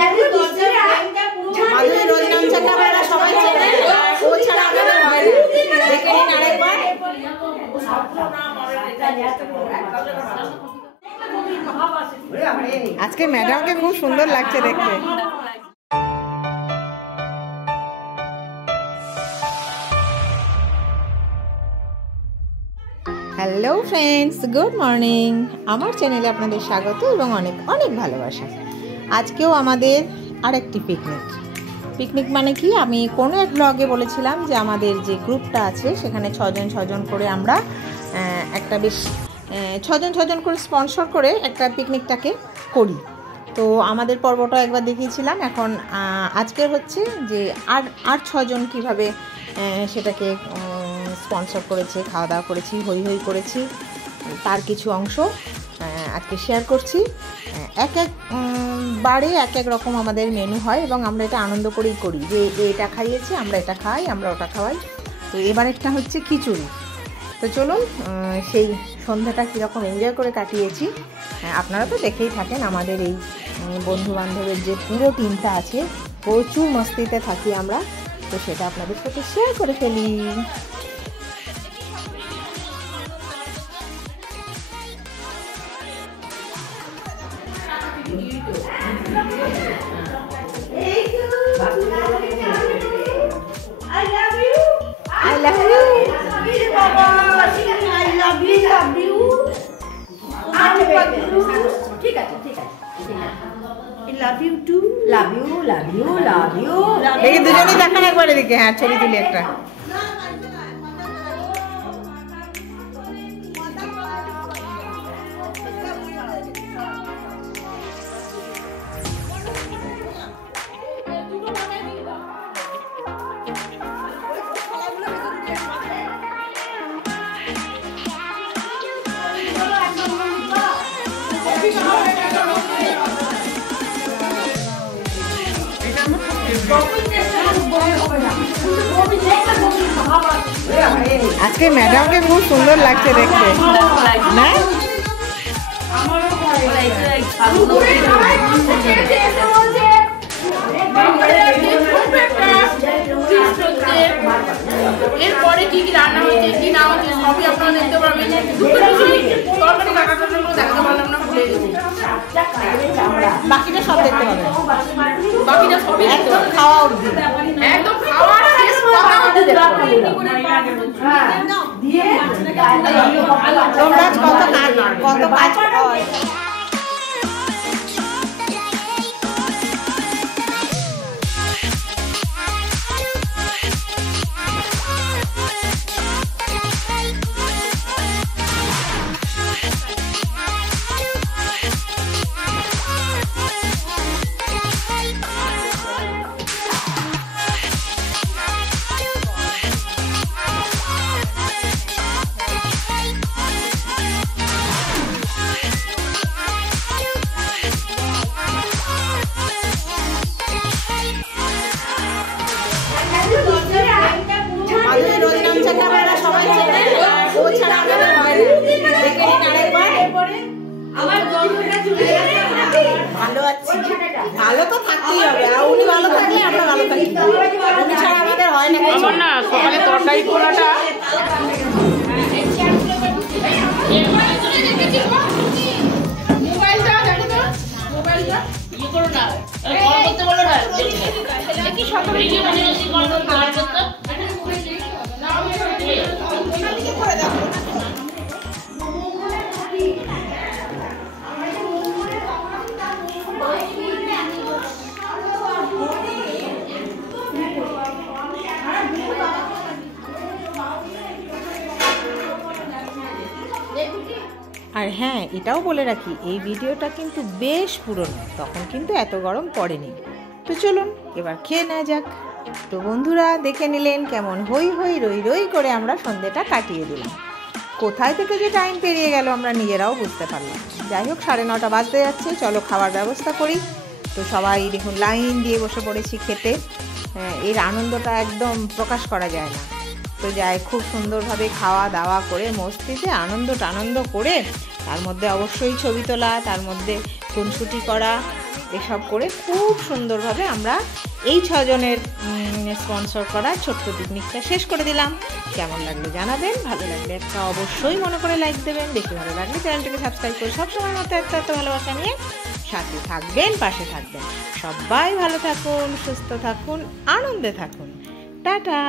মাধুরী রোজ নামচাকে আপনারা সবাই চেনেন, ও ছাড়া আপনাদের হয় না। দেখে নিন আরেকবার। আজকে ম্যাডামকে খুব সুন্দর লাগছে দেখতে। Hello friends, good morning. আমার চ্যানেলে আপনাদের স্বাগত এবং অনেক অনেক ভালোবাসা। আজকেও আমাদের আরেকটি পিকনিক মানে কি, আমি কোনো এক ব্লগে বলেছিলাম যে আমাদের যে গ্রুপটা আছে সেখানে 6 জন করে আমরা একটা বেশ 6 জন করে স্পন্সর করে একটা পিকনিকটাকে করি। তো আমাদের পর্বটা একবার দেখিয়েছিলাম। এখন আজকে হচ্ছে যে আর 6 জন কীভাবে সেটাকে স্পন্সর করেছে, খাওয়া দাওয়া করেছি, হই হই করেছি, তার কিছু অংশ আজকে শেয়ার করছি। এক বারে এক এক রকম আমাদের মেনু হয় এবং আমরা এটা আনন্দ করেই করি যে এটা খাইয়েছি, আমরা এটা খাই, আমরা ওটা খাওয়াই। তো এবারেরটা হচ্ছে খিচুড়ি। তো চলুন সেই সন্ধ্যাটা কীরকম এনজয় করে কাটিয়েছি আপনারা তো দেখেই থাকেন। আমাদের এই বন্ধুবান্ধবের যে পুরো টিমটা আছে, প্রচুর মস্তিতে থাকি আমরা, তো সেটা আপনাদের সাথে শেয়ার করে ফেলি। দেখি দুজনেই দেখান একবার এদিকে। হ্যাঁ, ছবি তুলি একটা। আজকে ম্যাডামকে খুব সুন্দর লাগছে দেখতে, না? এরপরে কি কি রান্না হচ্ছে কি না হচ্ছে সবই আপনারা দেখতে পারবেন। তরকারি কাটার জন্য দেখাতে পারলাম না, ভুলে গেছি। বাকিটা সব দেখতে পাবেন, বাকিটা সবই একদম খাওয়া অবধি, একদম খাওয়ার শেষ কথা অবধি দেখতে তোমরা কত কাজ হয়। মাধুরী রোজ নামচাকে আপনারা সবাই চেনেন, ও ছাড়া আপনাদের হয় না। দেখে নিন আরেকবার। ভালো আছি, ভালো তো থাকতেই হবে, আর উনি ভালো থাকলে আমরা ভালো থাকি, উনি ছাড়া আমাদের হয় না। আমার না সকালে তরকারি পোড়াটা মোবাইলটা দেখো তো, মোবাইলটা ইয়ে করো না, কল করতে বলো না। এটা কি সকালে কি মানে বেশি কল করতে আর করতে না ওইটা করে দাও। আর হ্যাঁ, এটাও বলে রাখি, এই ভিডিওটা কিন্তু বেশ পুরনো, তখন কিন্তু এত গরম পড়েনি। তো চলুন এবার খেয়ে নেওয়া যাক। তো বন্ধুরা দেখে নিলেন কেমন হই হই রই রই করে আমরা সন্ধ্যেটা কাটিয়ে দিলাম। কোথায় থেকে যে টাইম পেরিয়ে গেল আমরা নিজেরাও বুঝতে পারলাম। যাই হোক, 9:30 বাজতে যাচ্ছে, চলো খাবার ব্যবস্থা করি। তো সবাই দেখুন লাইন দিয়ে বসে পড়েছি খেতে। এর আনন্দটা একদম প্রকাশ করা যায় না। তো যাই, খুব সুন্দরভাবে খাওয়া দাওয়া করে মস্তিতে আনন্দ করে, তার মধ্যে অবশ্যই ছবি তোলা, তার মধ্যে খুনসুটি করা, এসব করে খুব সুন্দরভাবে আমরা এই 6 জনের স্পন্সর করা ছোট্ট পিকনিকটা শেষ করে দিলাম। কেমন লাগলো জানাবেন, ভালো লাগলে একটা অবশ্যই মনে করে লাইক দেবেন, বেশি ভালো লাগলে চ্যানেলটাকে সাবস্ক্রাইব করে সবসময় মতো একটা ভালোবাসা নিয়ে সাথে থাকবেন, পাশে থাকবেন। সবাই ভালো থাকুন, সুস্থ থাকুন, আনন্দে থাকুন। টাটা।